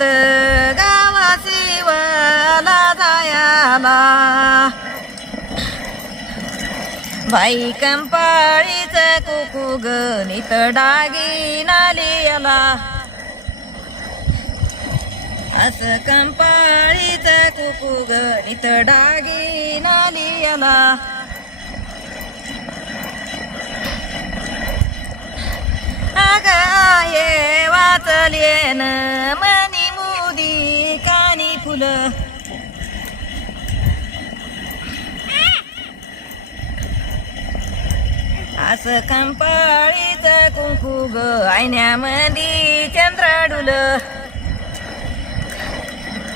येत गावाची वला जायाला. बाई कंपाळीच कुकू गणित डागी नालियाला असं कंपाळीच कुकू गणित डागी नालियाला अग ये वाचलेन मनी कानी असं कंपाळीच कुंकू ग आयण्यामध्ये चंद्राडुल.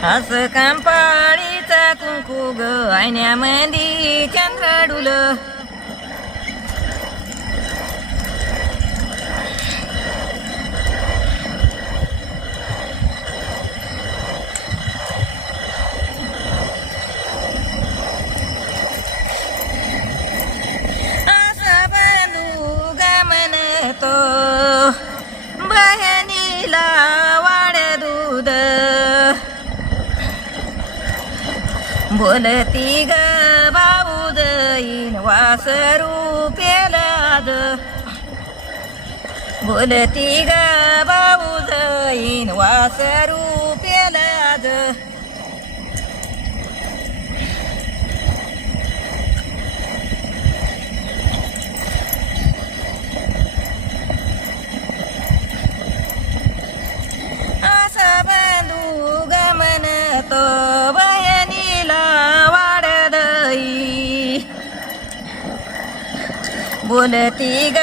असं कंपाळीच कुंकू ग आयण्यामध्ये चंद्राडुल असं बंधू गमन तो बहिणीला वाड दूध बोलती ग भाऊ दईन वासरू पेलाद बोलती ग बाऊदईन वासरू पेलाद बोलती ग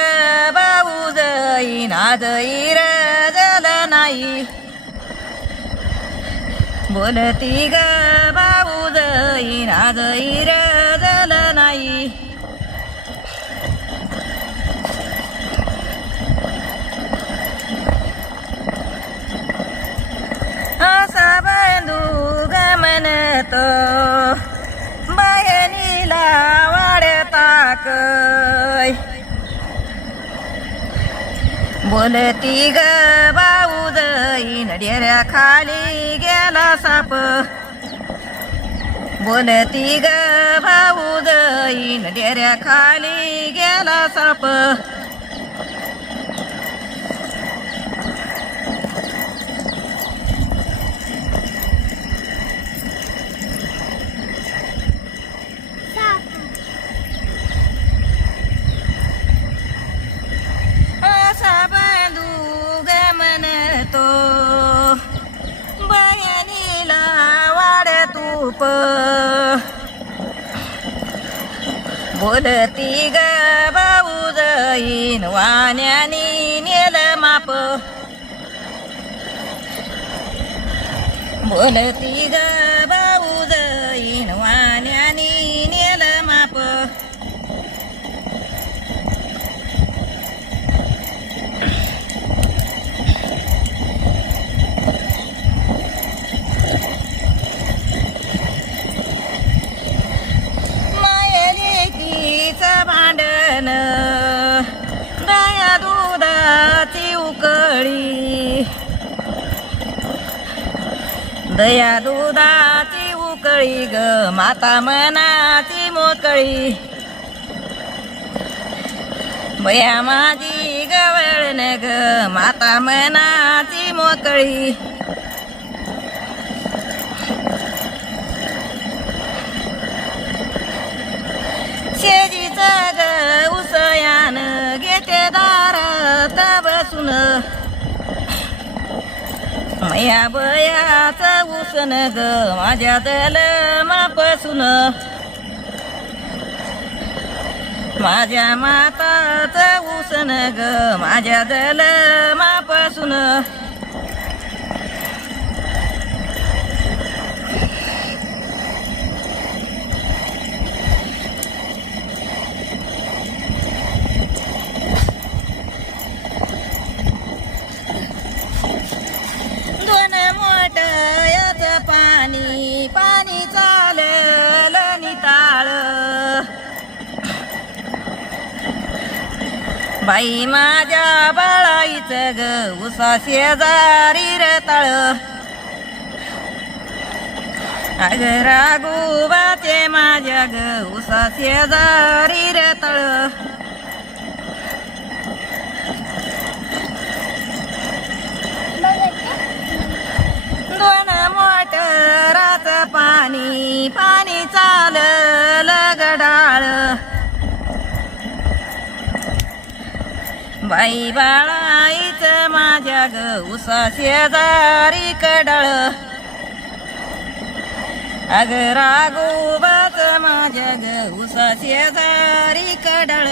भाऊ जाईन आजई झाला नाही. बोलती ग भाऊ जाईन आजई झाला नाही. असा बंधू गमन तो बहिणीला वाढताक बोलती ग भाऊ नड्याऱ्या खाली गेला साप बोलती ग भाऊ नड्याऱ्या खाली गेला साप असा बंधू गमन तो बहिणीला वाड तूप बोलती ग भाऊ जाईन वाण्यानी नेल माप. बोलती ग दुधाची उकळी. दया दुधाची उकळी ग माता मनाची मोकळी. बया माझी गवळण ग माता मनाची मोकळी. सुन बसून मया बयाच उसन ग माझ्या दल मापासून. माझ्या माताच उसन ग माझ्या दल मापासून. पाणी पाणी चालल निताळ. बाई माझ्या बाळाईच ग उसा शेजारी रताळ अग रागोबा ते माझ्या ग उसा शेजारी रताळ पाणी पाणी चालल गडाळ. बाई बाळाईच माझ्या ग उसा शेजारी कडळ. अग रागोबाच माझ्या ग उसा शेजारी कडळ.